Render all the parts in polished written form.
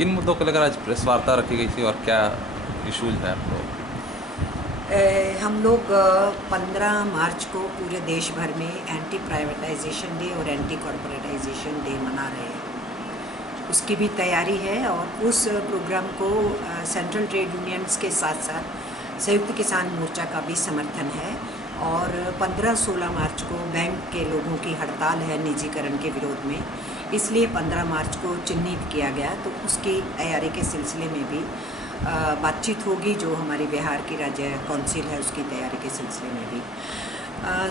किन मुद्दों को लेकर आज प्रेस वार्ता रखी गई थी और क्या इशूज हैं आप लोग? हम लोग 15 मार्च को पूरे देश भर में एंटी प्राइवेटाइजेशन डे और एंटी कॉर्पोरेटाइजेशन डे मना रहे हैं। उसकी भी तैयारी है और उस प्रोग्राम को सेंट्रल ट्रेड यूनियंस के साथ साथ संयुक्त किसान मोर्चा का भी समर्थन है। और 15-16 मार्च को बैंक के लोगों की हड़ताल है निजीकरण के विरोध में, इसलिए 15 मार्च को चिन्हित किया गया। तो उसकी तैयारी के सिलसिले में भी बातचीत होगी। जो हमारी बिहार की राज्य काउंसिल है उसकी तैयारी के सिलसिले में भी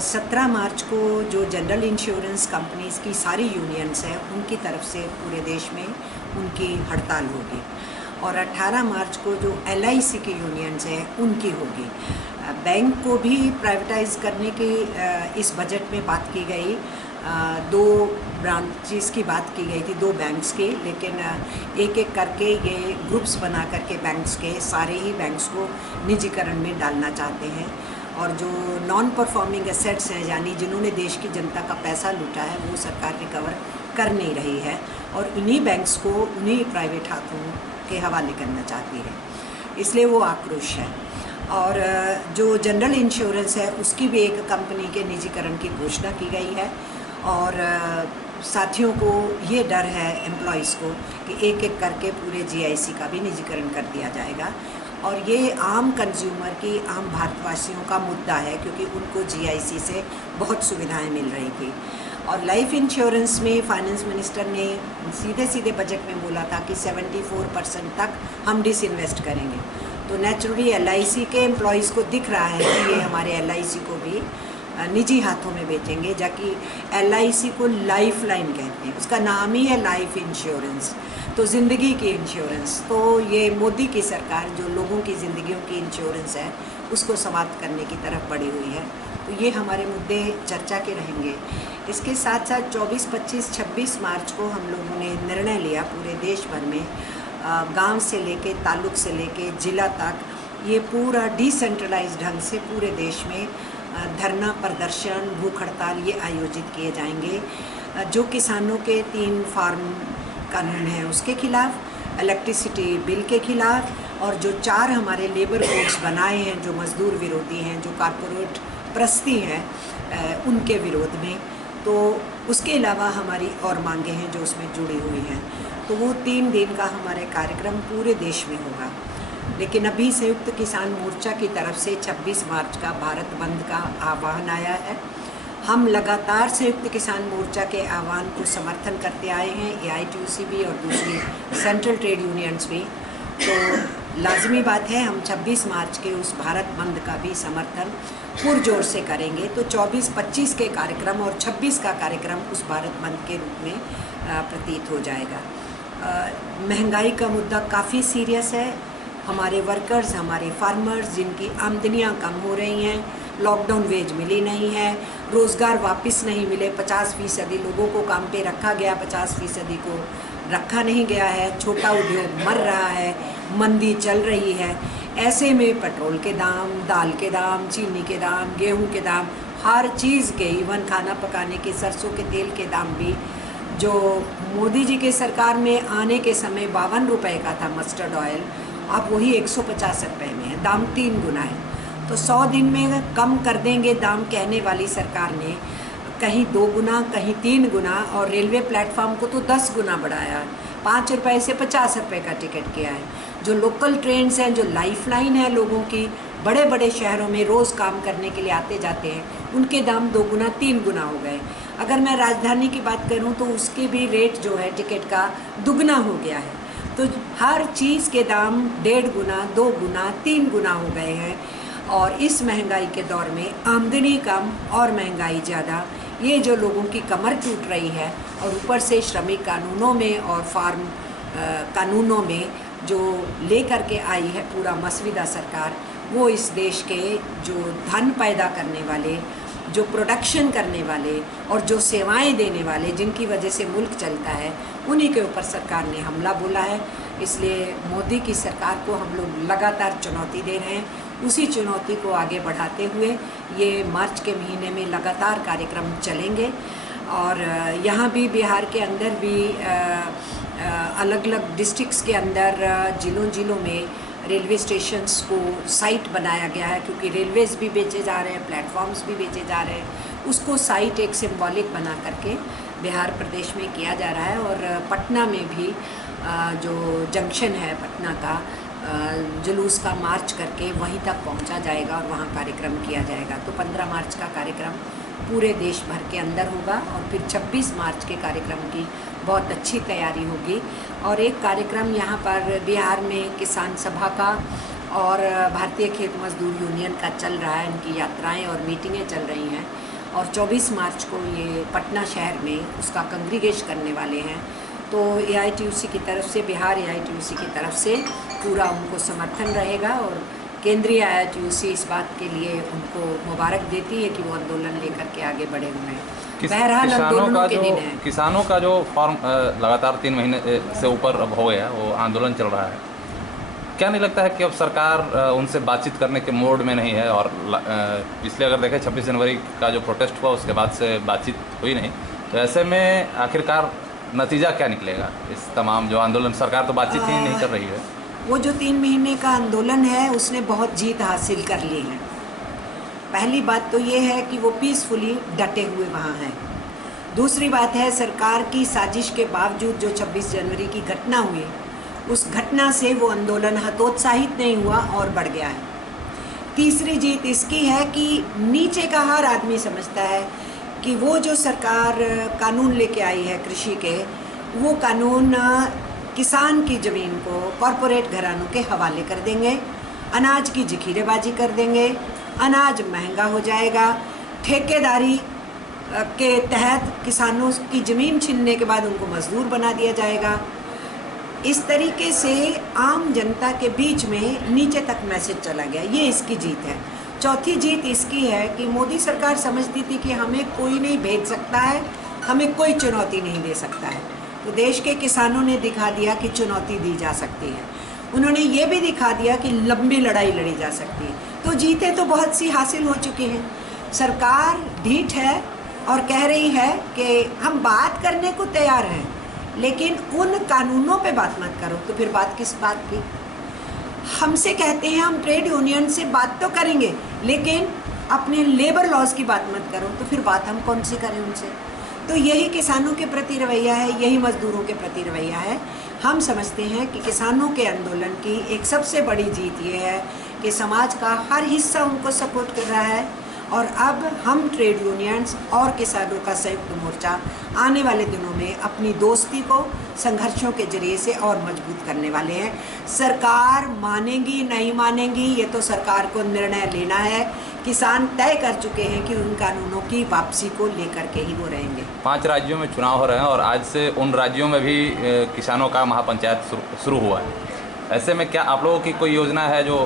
17 मार्च को जो जनरल इंश्योरेंस कंपनीज़ की सारी यूनियंस है उनकी तरफ से पूरे देश में उनकी हड़ताल होगी। और 18 मार्च को जो LIC की यूनियंस है उनकी होगी। बैंक को भी प्राइवेटाइज करने की इस बजट में बात की गई। 2 ब्रांचेस की बात की गई थी, 2 बैंक्स की, लेकिन एक एक करके ये ग्रुप्स बना करके बैंक्स के सारे ही बैंक्स को निजीकरण में डालना चाहते हैं। और जो नॉन परफॉर्मिंग एसेट्स हैं, यानी जिन्होंने देश की जनता का पैसा लूटा है, वो सरकार रिकवर कर नहीं रही है और उन्हीं बैंक्स को उन्हीं प्राइवेट हाथों के हवाले करना चाहती है, इसलिए वो आक्रोश है। और जो जनरल इंश्योरेंस है उसकी भी एक कंपनी के निजीकरण की घोषणा की गई है। और साथियों को ये डर है एम्प्लॉइज़ को कि एक एक करके पूरे GIC का भी निजीकरण कर दिया जाएगा। और ये आम कंज्यूमर की, आम भारतवासियों का मुद्दा है, क्योंकि उनको GIC से बहुत सुविधाएं मिल रही थी। और लाइफ इंश्योरेंस में फाइनेंस मिनिस्टर ने सीधे सीधे बजट में बोला था कि 74% तक हम डिसइन्वेस्ट करेंगे। तो नेचुरली LIC के एम्प्लॉइज़ को दिख रहा है कि ये हमारे LIC को भी निजी हाथों में बेचेंगे, जबकि LIC को लाइफ लाइन कहते हैं, उसका नाम ही है लाइफ इंश्योरेंस, तो ज़िंदगी की इंश्योरेंस। तो ये मोदी की सरकार जो लोगों की ज़िंदगियों की इंश्योरेंस है उसको समाप्त करने की तरफ बढ़ी हुई है। तो ये हमारे मुद्दे चर्चा के रहेंगे। इसके साथ साथ 24, 25, 26 मार्च को हम लोगों ने निर्णय लिया पूरे देश भर में, गांव से लेके ताल्लुक से लेके ज़िला तक, ये पूरा डिसेंट्रलाइज्ड ढंग से पूरे देश में धरना, प्रदर्शन, भूख हड़ताल ये आयोजित किए जाएंगे। जो किसानों के 3 फार्म कानून हैं उसके खिलाफ, इलेक्ट्रिसिटी बिल के खिलाफ, और जो 4 हमारे लेबर कोड्स बनाए हैं जो मज़दूर विरोधी हैं, जो कारपोरेट प्रस्ती हैं, उनके विरोध में। तो उसके अलावा हमारी और मांगे हैं जो उसमें जुड़ी हुई हैं। तो वो 3 दिन का हमारे कार्यक्रम पूरे देश में होगा। लेकिन अभी संयुक्त किसान मोर्चा की तरफ से 26 मार्च का भारत बंद का आह्वान आया है। हम लगातार संयुक्त किसान मोर्चा के आह्वान को समर्थन करते आए हैं, AITUC भी और दूसरी सेंट्रल ट्रेड यूनियंस भी। तो लाजमी बात है हम 26 मार्च के उस भारत बंद का भी समर्थन पुरजोर से करेंगे। तो 24, 25 के कार्यक्रम और 26 का कार्यक्रम उस भारत बंद के रूप में प्रतीत हो जाएगा। महंगाई का मुद्दा काफ़ी सीरियस है। हमारे वर्कर्स, हमारे फार्मर्स जिनकी आमदनियां कम हो रही हैं, लॉकडाउन वेज मिली नहीं है, रोज़गार वापस नहीं मिले, 50% लोगों को काम पे रखा गया, 50% को रखा नहीं गया है, छोटा उद्योग मर रहा है, मंदी चल रही है। ऐसे में पेट्रोल के दाम, दाल के दाम, चीनी के दाम, गेहूं के दाम, हर चीज़ के, इवन खाना पकाने के सरसों के तेल के दाम भी, जो मोदी जी के सरकार में आने के समय 52 रुपये का था मस्टर्ड ऑयल, अब वही 150 रुपये में है, दाम 3 गुना है। तो 100 दिन में कम कर देंगे दाम कहने वाली सरकार ने कहीं 2 गुना, कहीं 3 गुना, और रेलवे प्लेटफॉर्म को तो 10 गुना बढ़ाया, 5 रुपये से 50 रुपये का टिकट किया है। जो लोकल ट्रेन्स हैं, जो लाइफलाइन है लोगों की, बड़े बड़े शहरों में रोज़ काम करने के लिए आते जाते हैं, उनके दाम 2 गुना, 3 गुना हो गए। अगर मैं राजधानी की बात करूं तो उसके भी रेट जो है टिकट का दुगना हो गया है। तो हर चीज़ के दाम 1.5 गुना, 2 गुना, 3 गुना हो गए हैं। और इस महंगाई के दौर में आमदनी कम और महंगाई ज़्यादा, ये जो लोगों की कमर टूट रही है, और ऊपर से श्रमिक कानूनों में और फार्म कानूनों में जो ले करके आई है पूरा मसविदा सरकार, वो इस देश के जो धन पैदा करने वाले, जो प्रोडक्शन करने वाले और जो सेवाएं देने वाले, जिनकी वजह से मुल्क चलता है, उन्हीं के ऊपर सरकार ने हमला बोला है। इसलिए मोदी की सरकार को हम लोग लगातार चुनौती दे रहे हैं। उसी चुनौती को आगे बढ़ाते हुए ये मार्च के महीने में लगातार कार्यक्रम चलेंगे। और यहाँ भी बिहार के अंदर भी अलग अलग डिस्ट्रिक्ट्स के अंदर ज़िलों में रेलवे स्टेशंस को साइट बनाया गया है, क्योंकि रेलवेज़ भी बेचे जा रहे हैं, प्लेटफॉर्म्स भी बेचे जा रहे हैं। उसको साइट एक सिंबॉलिक बना करके बिहार प्रदेश में किया जा रहा है। और पटना में भी जो जंक्शन है पटना का, जुलूस का मार्च करके वहीं तक पहुंचा जाएगा और वहां कार्यक्रम किया जाएगा। तो 15 मार्च का कार्यक्रम पूरे देश भर के अंदर होगा और फिर 26 मार्च के कार्यक्रम की बहुत अच्छी तैयारी होगी। और एक कार्यक्रम यहाँ पर बिहार में किसान सभा का और भारतीय खेत मजदूर यूनियन का चल रहा है, इनकी यात्राएं और मीटिंगें चल रही हैं। और 24 मार्च को ये पटना शहर में उसका कंग्रीगेट करने वाले हैं। तो AITUC की तरफ से, बिहार AITUC की तरफ से पूरा उनको समर्थन रहेगा और केंद्रीय AITUC इस बात के लिए उनको मुबारक देती है कि वो आंदोलन लेकर के आगे बढ़े हुए हैं। बहरहाल आंदोलनों के दिन है। किसानों का जो फॉर्म लगातार 3 महीने से ऊपर अब हो गया, वो आंदोलन चल रहा है। क्या नहीं लगता है कि अब सरकार उनसे बातचीत करने के मोड में नहीं है? और पिछले अगर देखें 26 जनवरी का जो प्रोटेस्ट हुआ उसके बाद से बातचीत हुई नहीं, तो ऐसे में आखिरकार नतीजा क्या निकलेगा इस तमाम जो आंदोलन? सरकार तो बातचीत ही नहीं कर रही है। वो जो 3 महीने का आंदोलन है उसने बहुत जीत हासिल कर ली है। पहली बात तो ये है कि वो पीसफुली डटे हुए वहाँ हैं। दूसरी बात है, सरकार की साजिश के बावजूद जो 26 जनवरी की घटना हुई, उस घटना से वो आंदोलन हतोत्साहित नहीं हुआ और बढ़ गया है। तीसरी जीत इसकी है कि नीचे का हर आदमी समझता है कि वो जो सरकार कानून लेके आई है कृषि के, वो कानून किसान की ज़मीन को कॉरपोरेट घरानों के हवाले कर देंगे, अनाज की जखीरेबाजी कर देंगे, अनाज महंगा हो जाएगा, ठेकेदारी के तहत किसानों की ज़मीन छीनने के बाद उनको मजदूर बना दिया जाएगा। इस तरीके से आम जनता के बीच में नीचे तक मैसेज चला गया, ये इसकी जीत है। चौथी जीत इसकी है कि मोदी सरकार समझती थी कि हमें कोई नहीं भेज सकता है, हमें कोई चुनौती नहीं दे सकता है। तो देश के किसानों ने दिखा दिया कि चुनौती दी जा सकती है। उन्होंने ये भी दिखा दिया कि लंबी लड़ाई लड़ी जा सकती है। तो जीतें तो बहुत सी हासिल हो चुकी हैं। सरकार ढीठ है और कह रही है कि हम बात करने को तैयार हैं, लेकिन उन कानूनों पे बात मत करो। तो फिर बात किस बात की? हमसे कहते हैं हम ट्रेड यूनियन से बात तो करेंगे, लेकिन अपने लेबर लॉज की बात मत करो। तो फिर बात हम कौन सी करें उनसे? तो यही किसानों के प्रति रवैया है, यही मजदूरों के प्रति रवैया है। हम समझते हैं कि किसानों के आंदोलन की एक सबसे बड़ी जीत ये है कि समाज का हर हिस्सा उनको सपोर्ट कर रहा है। और अब हम ट्रेड यूनियंस और किसानों का संयुक्त मोर्चा आने वाले दिनों में अपनी दोस्ती को संघर्षों के जरिए से और मजबूत करने वाले हैं। सरकार मानेगी नहीं मानेगी, ये तो सरकार को निर्णय लेना है। किसान तय कर चुके हैं कि उन कानूनों की वापसी को लेकर के ही वो रहेंगे। 5 राज्यों में चुनाव हो रहे हैं और आज से उन राज्यों में भी किसानों का महापंचायत शुरू हुआ है। ऐसे में क्या आप लोगों की कोई योजना है जो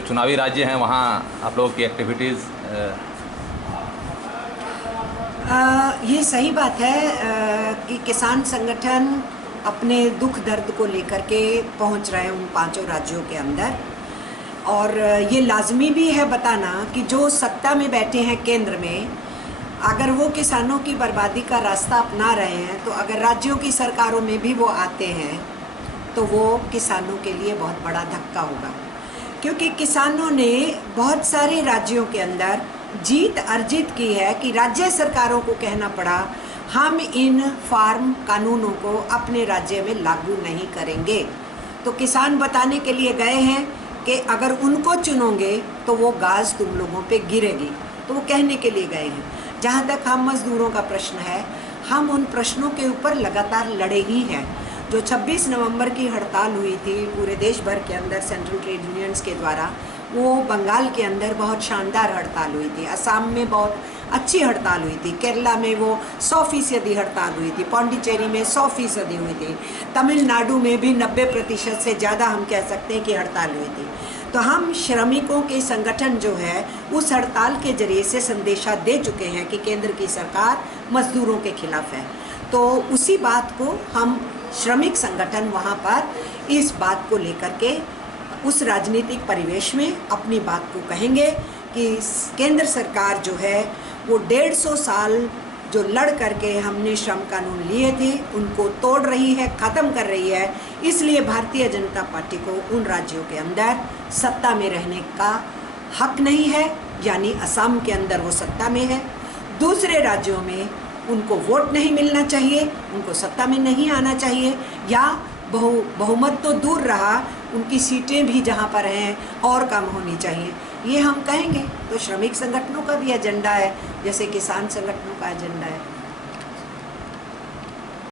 चुनावी राज्य हैं वहाँ आप लोगों की एक्टिविटीज़? ये सही बात है कि किसान संगठन अपने दुख दर्द को लेकर के पहुंच रहे हैं उन 5 राज्यों के अंदर। और ये लाजमी भी है बताना कि जो सत्ता में बैठे हैं केंद्र में, अगर वो किसानों की बर्बादी का रास्ता अपना रहे हैं, तो अगर राज्यों की सरकारों में भी वो आते हैं तो वो किसानों के लिए बहुत बड़ा धक्का होगा। क्योंकि किसानों ने बहुत सारे राज्यों के अंदर जीत अर्जित की है कि राज्य सरकारों को कहना पड़ा हम इन फार्म कानूनों को अपने राज्य में लागू नहीं करेंगे। तो किसान बताने के लिए गए हैं कि अगर उनको चुनोगे तो वो गाज तुम लोगों पे गिरेगी। तो वो कहने के लिए गए हैं। जहाँ तक हम मजदूरों का प्रश्न है, हम उन प्रश्नों के ऊपर लगातार लड़े ही हैं। जो 26 नवंबर की हड़ताल हुई थी पूरे देश भर के अंदर सेंट्रल ट्रेड यूनियंस के द्वारा, वो बंगाल के अंदर बहुत शानदार हड़ताल हुई थी, असम में बहुत अच्छी हड़ताल हुई थी, केरला में वो 100% हड़ताल हुई थी, पौंडीचेरी में 100% हुई थी, तमिलनाडु में भी 90% से ज़्यादा हम कह सकते हैं कि हड़ताल हुई थी। तो हम श्रमिकों के संगठन जो है उस हड़ताल के जरिए से संदेशा दे चुके हैं कि केंद्र की सरकार मजदूरों के खिलाफ है। तो उसी बात को हम श्रमिक संगठन वहाँ पर इस बात को लेकर के उस राजनीतिक परिवेश में अपनी बात को कहेंगे कि केंद्र सरकार जो है वो 150 साल जो लड़ करके हमने श्रम कानून लिए थे उनको तोड़ रही है, ख़त्म कर रही है। इसलिए भारतीय जनता पार्टी को उन राज्यों के अंदर सत्ता में रहने का हक नहीं है, यानी असम के अंदर वो सत्ता में है। दूसरे राज्यों में उनको वोट नहीं मिलना चाहिए, उनको सत्ता में नहीं आना चाहिए, या बहुमत तो दूर रहा, उनकी सीटें भी जहाँ पर हैं और कम होनी चाहिए। ये हम कहेंगे तो श्रमिक संगठनों का भी एजेंडा है, जैसे किसान संगठनों का एजेंडा है।